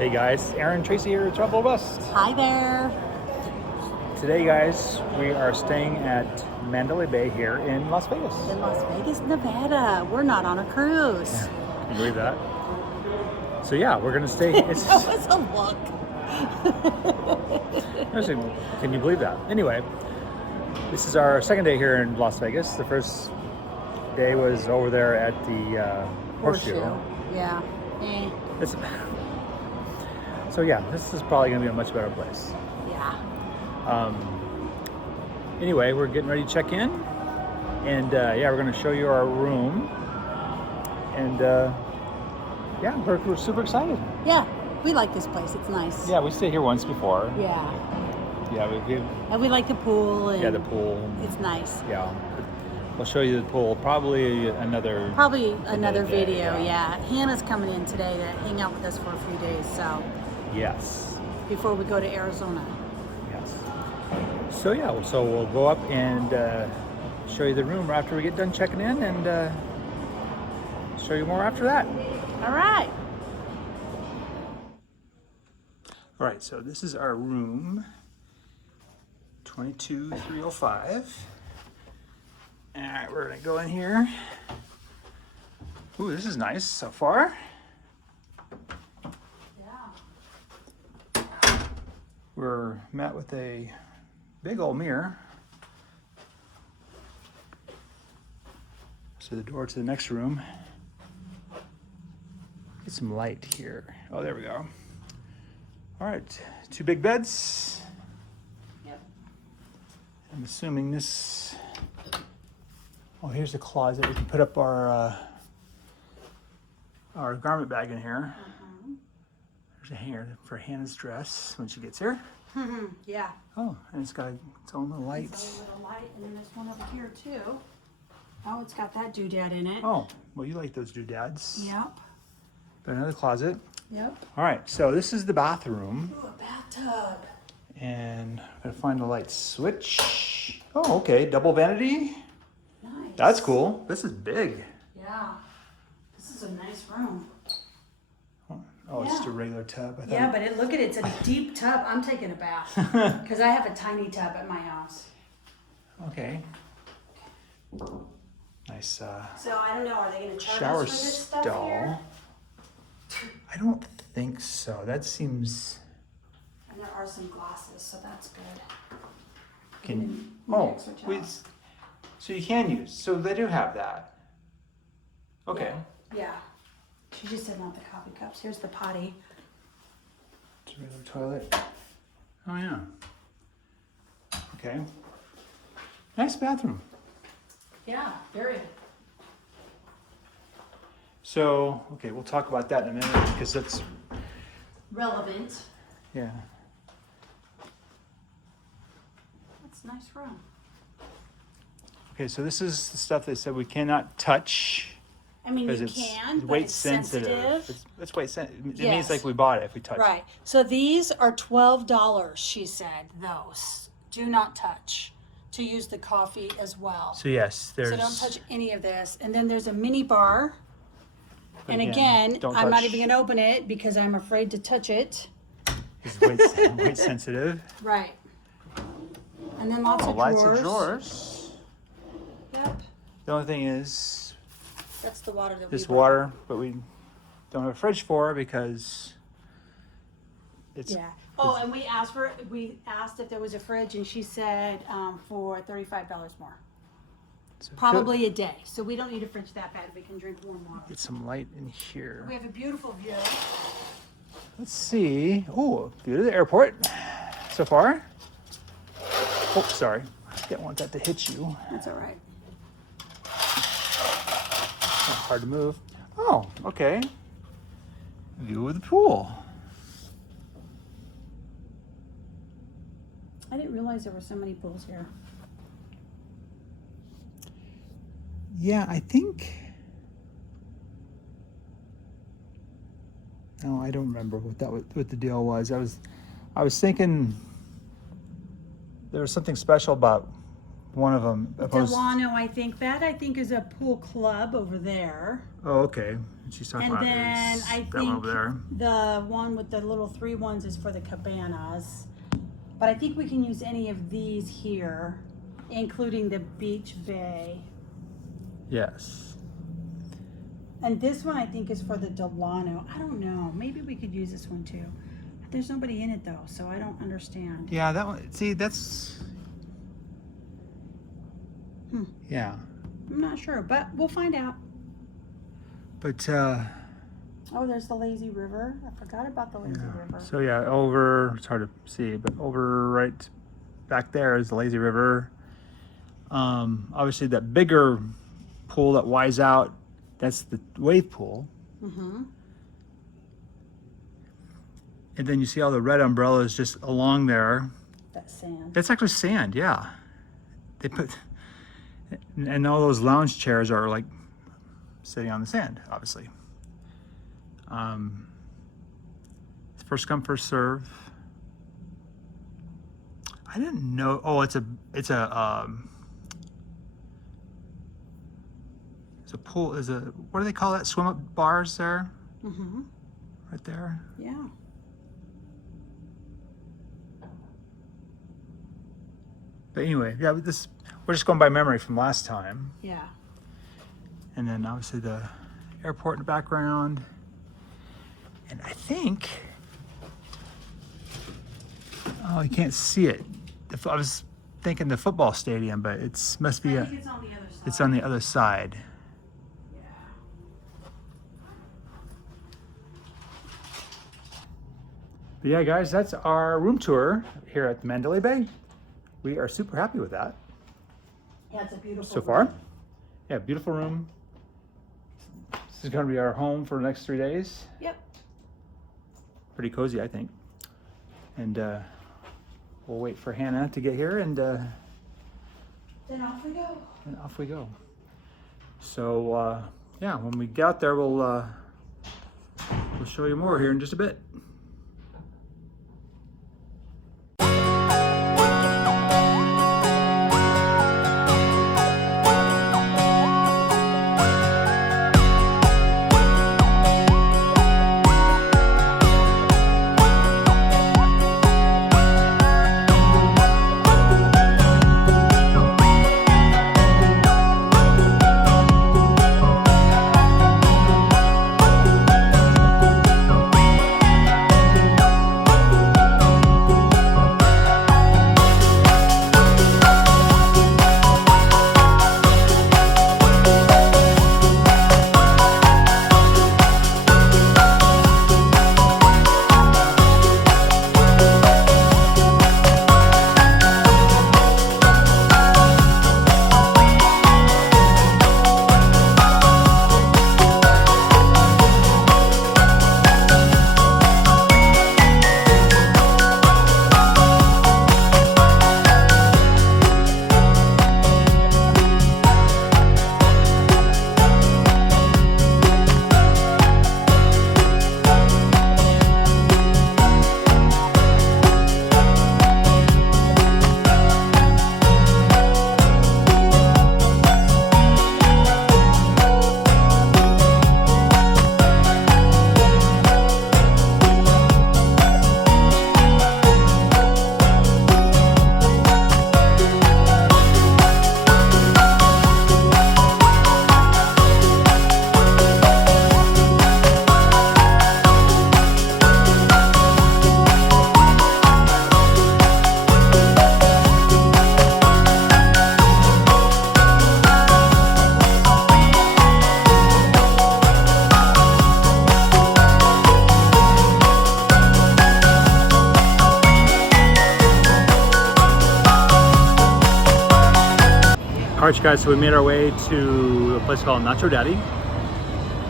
Hey guys, Aaron Tracy here at Travel West. Hi there. Today guys, we are staying at Mandalay Bay here in Las Vegas. In Las Vegas, Nevada. We're not on a cruise. Yeah, can you believe that? So yeah, we're gonna stay. That was a look. Actually, can you believe that? Anyway, this is our second day here in Las Vegas. The first day was over there at the Horseshoe. Yeah. Eh. So yeah, this is probably gonna be a much better place. Yeah. Anyway, we're getting ready to check in, and yeah, we're gonna show you our room, and yeah, we're super excited. Yeah. We like this place. It's nice. Yeah, we stayed here once before. Yeah. Yeah, And we like the pool. And yeah, the pool. It's nice. Yeah, we'll show you the pool probably another video. day, Yeah. Hannah's coming in today to hang out with us for a few days. So Yes. before we go to Arizona. Yes. So yeah, so we'll go up and show you the room after we get done checking in, and show you more after that. All right. All right, so this is our room, 22305. All right, we're gonna go in here. Ooh, this is nice so far. Yeah. We're met with a big old mirror. So the door to the next room. Get some light here. Oh, there we go. All right, 2 big beds. Yep. I'm assuming this. Oh, here's the closet. We can put up our garment bag in here. There's a hanger for Hannah's dress when she gets here. Yeah. Oh, and it's got its own little light. It's a little light, and then there's one over here too. Oh, it's got that doodad in it. Oh, well, you like those doodads. Yep. Got another closet. Yep. All right, so this is the bathroom, Ooh, a bathtub. and I gotta find the light switch. Oh, okay, double vanity. Nice. That's cool. This is big. Yeah. This is a nice room. Oh, it's just a Yeah. regular tub. I thought Yeah, but look at it. It's a deep tub. I'm taking a bath because I have a tiny tub at my house. Okay. Nice So I don't know. Are they going to charge shower us for this stuff stall. here? I don't think so. That seems. And there are some glasses, so that's good. Can Need oh, extra wait. towels. So you can use. So they do have that. Okay. Yeah. She just said not the coffee cups. Here's the potty. It's a regular toilet. Oh yeah. Okay. Nice bathroom. Yeah, very. So okay, we'll talk about that in a minute because that's Relevant. yeah. That's a nice room. Okay, so this is the stuff they said we cannot touch I mean, because you it's can, but weight it's sensitive. sensitive. It's weight sensitive. It Yes. means like we bought it if we touch it. Right. So these are $12, she said, those. Do not touch. To use the coffee as well. So yes, there's. So don't touch any of this. And then there's a mini bar. but And again, don't I'm not touch. even going to open it because I'm afraid to touch it. It's weight sensitive. Right. And then lots of Lots drawers. of drawers. Yep. The only thing is That's the water that we this brought. water, but we don't have a fridge for because it's Yeah. Oh, and we asked if there was a fridge, and she said for $35 more. so Probably a day. So we don't need a fridge that bad. We can drink warm water. get some light in here. We have a beautiful view. Let's see. Oh, view to the airport so far. Oh, sorry. Didn't want that to hit you. That's all right. Not hard to move. Oh, okay. View of the pool. I didn't realize there were so many pools here. Yeah, I think. No, I don't remember what the deal was. I was thinking there was something special about one of them. Delano, I think. That, I think, is a pool club over there. Oh, okay. what she's talking And about then is I that one think over there. the one with the little 3 ones is for the cabanas. But I think we can use any of these here, including the Beach Bay. Yes. And this one I think is for the Delano. I don't know. Maybe we could use this one too. There's nobody in it though, so I don't understand. Yeah, that one. See, that's. Yeah. I'm not sure, but we'll find out. But Oh, there's the lazy river. I forgot about the lazy river. so yeah, over, it's hard to see, but over right back there is the lazy river. Obviously that bigger pool that wides out, that's the wave pool. Mm-hmm. And then you see all the red umbrellas just along there. That's sand. That's actually sand, yeah. They put, and all those lounge chairs are like sitting on the sand, obviously. First come, first serve. I didn't know. Oh, it's a pool. Is a, what do they call that? Swim up bars there. Mm-hmm. Right there. Yeah. But anyway, yeah. This, we're just going by memory from last time. Yeah. And then obviously the airport in the background. And I think, oh, you can't see it. I was thinking the football stadium, but it's must be I think it's on the other side. it's on the other side. Yeah. But yeah, guys, that's our room tour here at the Mandalay Bay. We are super happy with that Yeah, it's a beautiful so far. room. Yeah, beautiful room. This is going to be our home for the next 3 days. Yep. Pretty cozy, I think. And we'll wait for Hannah to get here, and Then off we go. off we go. So yeah, when we get out there, we'll show you more here in just a bit. All right, guys, so we made our way to a place called Nacho Daddy.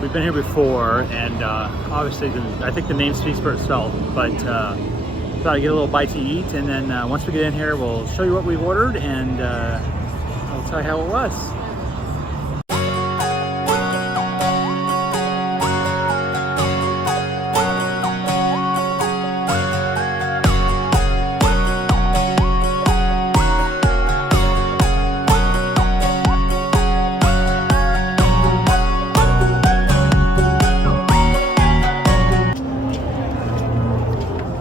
We've been here before, and obviously I think the name speaks for itself, but thought I'd get a little bite to eat, and then once we get in here, we'll show you what we've ordered, and I'll tell you how it was.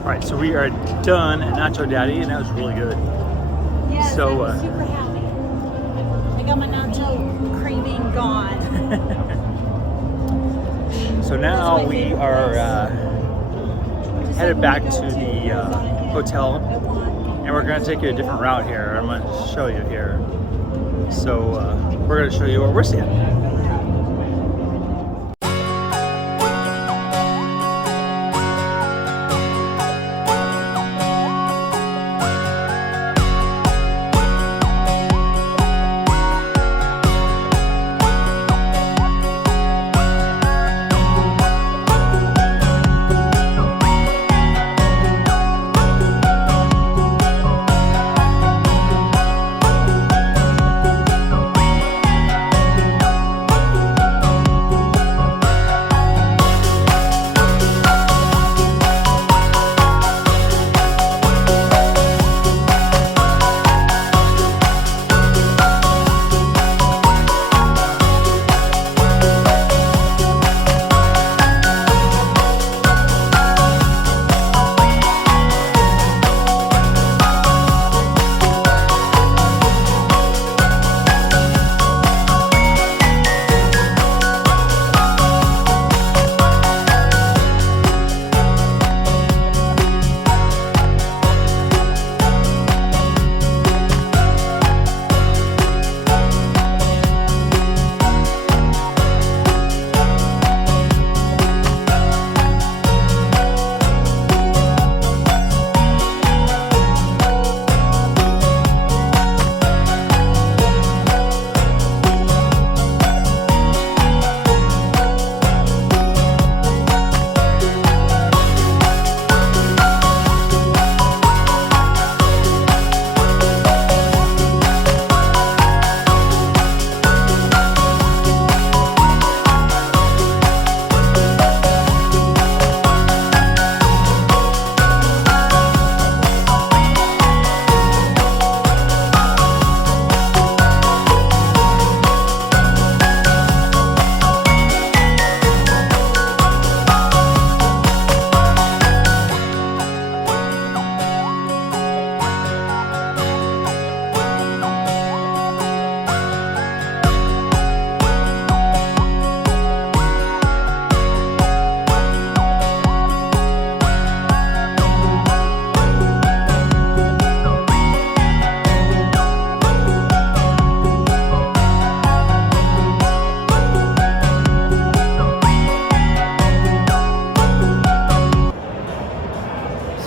right, so we are done at Nacho Daddy, and that was really good. Yes, So, I was super happy. I got my nacho craving gone. So now we are headed back to the hotel, and we're going to take you a different route here. I'm going to show you here. So we're going to show you what we're seeing.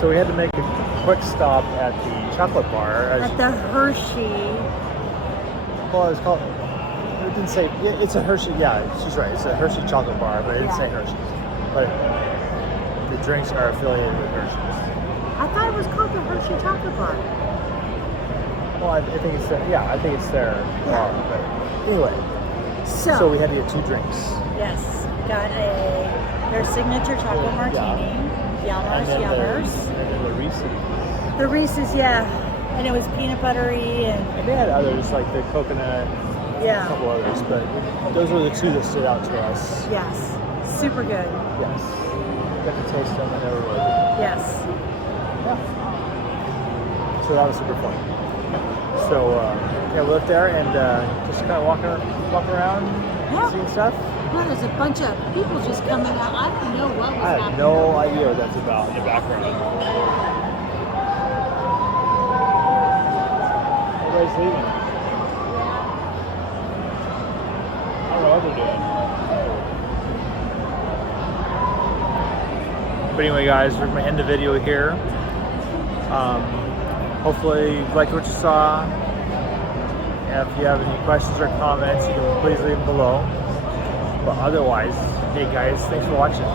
So we had to make a quick stop at the chocolate bar. At the Hershey. Well, it's called, it didn't say, it's a Hershey, yeah, she's right. It's a Hershey Chocolate Bar, but it didn't say Hershey's. But the drinks are affiliated with Hershey's. I thought it was called the Hershey Chocolate Bar. Well, I think it's their, I think it's their bar. But anyway, so we had to get 2 drinks. Yes, got their signature chocolate martini. Yummers, yummers. And then the Reese's. The Reese's, yeah. And it was peanut buttery and they had others like the coconut, a couple others, but those were the 2 that stood out to us. Yes, super good. Yes. Got to taste them and they were really good. Yes. Yeah. So that was super fun. So we lived there and just kind of walking around, seeing stuff. Well, there's a bunch of people just coming out. I don't know what was happening. I have no idea what that's about in the background. Everybody's leaving. I don't know what they're doing. But anyway, guys, we're going to end the video here. Hopefully you liked what you saw. And if you have any questions or comments, you can please leave them below. But otherwise, hey guys, thanks for watching.